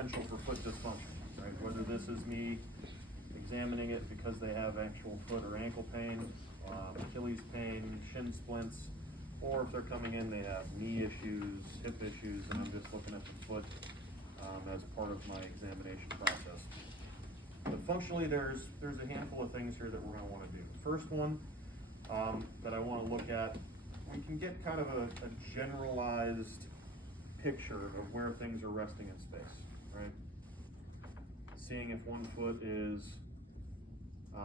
potential for foot dysfunction, right? Whether this is me examining it because they have actual foot or ankle pain, Achilles pain, shin splints, or if they're coming in, they have knee issues, hip issues, and I'm just looking at the foot as part of my examination process. But functionally, there's a handful of things here that we're going to want to do. The first one that I want to look at, we can get kind of a generalized picture of where things are resting in space, right? Seeing if one foot is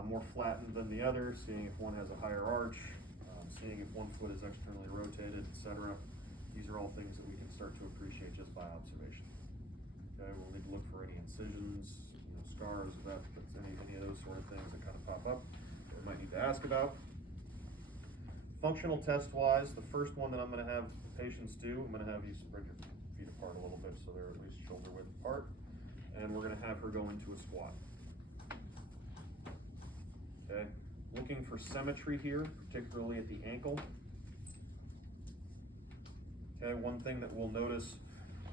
more flattened than the other, seeing if one has a higher arch, seeing if one foot is externally rotated, etc. These are all things that we can start to appreciate just by observation. Okay, we'll need to look for any incisions, scars, any of those sort of things that kind of pop up that we might need to ask about. Functional test-wise, the first one that I'm going to have patients do, I'm going to have you spread your feet apart a little bit so they're at least shoulder width apart, and we're going to have her go into a squat. Okay, looking for symmetry here, particularly at the ankle. Okay, one thing that we'll notice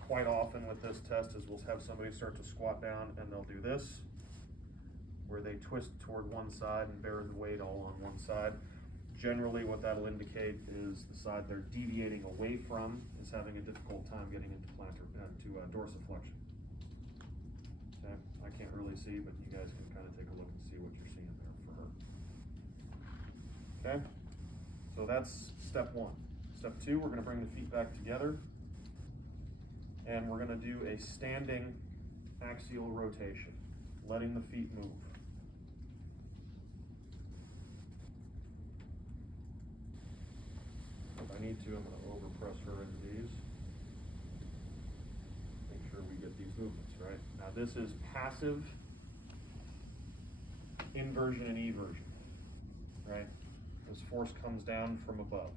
quite often with this test is we'll have somebody start to squat down and they'll do this, where they twist toward one side and bear the weight all on one side. Generally what that'll indicate is the side they're deviating away from is having a difficult time getting into dorsiflexion. Okay, I can't really see, but you guys can kind of take a look and see what you're seeing there for her. Okay, so that's step one. Step two, we're going to bring the feet back together, and we're going to do a standing axial rotation, letting the feet move. If I need to, I'm going to overpress her into these. Make sure we get these movements, right? Now this is passive inversion and eversion, right? This force comes down from above.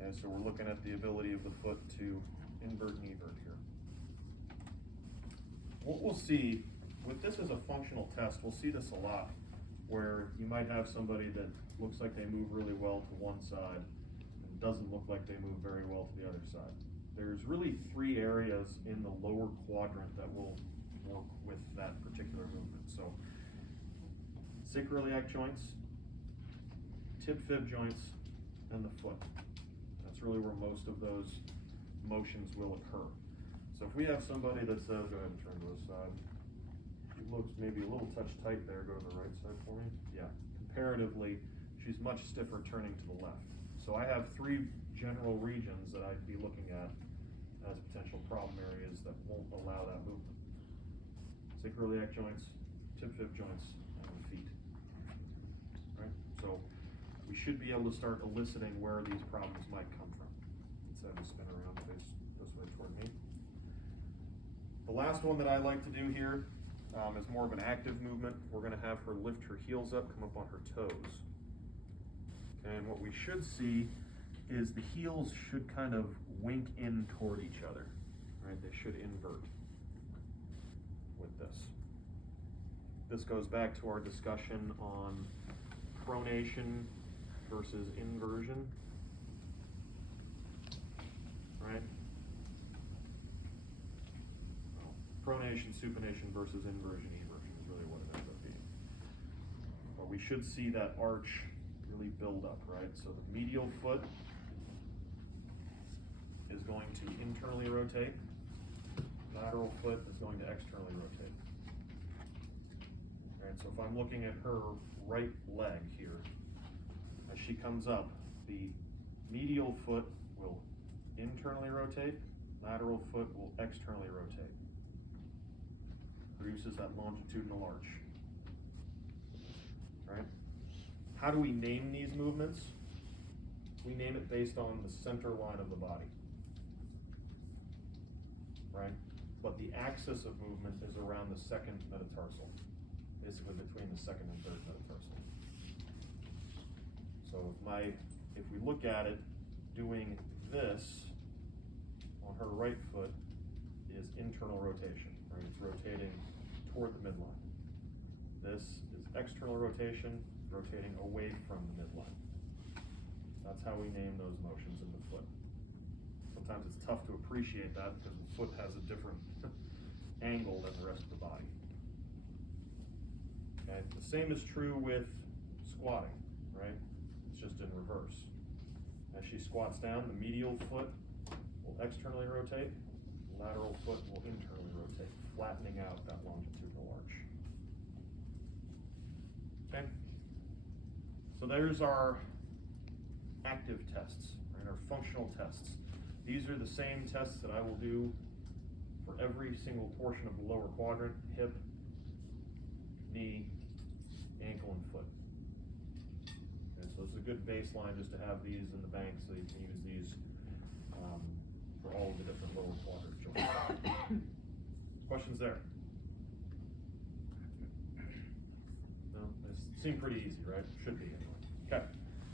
Okay, so we're looking at the ability of the foot to invert and evert here. What we'll see, with this as a functional test, we'll see this a lot, where you might have somebody that looks like they move really well to one side and doesn't look like they move very well to the other side. There's really three areas in the lower quadrant that will work with that particular movement. So sacroiliac joints, tib-fib joints, and the foot. That's really where most of those motions will occur. So if we have somebody that says, go ahead and turn to the side, it looks maybe a little touch tight there, go to the right side for me. Yeah, comparatively, she's much stiffer turning to the left. So I have three general regions that I'd be looking at as potential problem areas that won't allow that movement. Sacroiliac joints, tib-fib joints, and the feet. Right? So we should be able to start eliciting where these problems might come from. Let's have you spin around this way toward me. The last one that I like to do here is more of an active movement. We're going to have her lift her heels up, come up on her toes. Okay, and what we should see is the heels should kind of wink in toward each other. Right? They should invert with this. This goes back to our discussion on pronation versus inversion. Right? Pronation, supination versus inversion, eversion is really what it ends up being. But we should see that arch really build up, right? So the medial foot is going to internally rotate. Lateral foot is going to externally rotate. All right, so if I'm looking at her right leg here, as she comes up, the medial foot will internally rotate, lateral foot will externally rotate. Produces that longitudinal arch. Right? How do we name these movements? We name it based on the center line of the body. Right? But the axis of movement is around the second metatarsal, basically between the second and third metatarsal. So if we look at it, doing this on her right foot is internal rotation. Right? It's rotating toward the midline. This is external rotation, rotating away from the midline. That's how we name those motions in the foot. So sometimes it's tough to appreciate that because the foot has a different angle than the rest of the body. Okay, the same is true with squatting, right? It's just in reverse. As she squats down, the medial foot will externally rotate, the lateral foot will internally rotate, flattening out that longitudinal arch. Okay, so there's our active tests, right? Our functional tests. These are the same tests that I will do for every single portion of the lower quadrant: hip, knee, ankle, and foot. Okay, so this is a good baseline just to have these in the bank so you can use these for all of the different lower quadrant joints. Questions there? No, this seemed pretty easy, right? Should be anyway. Okay.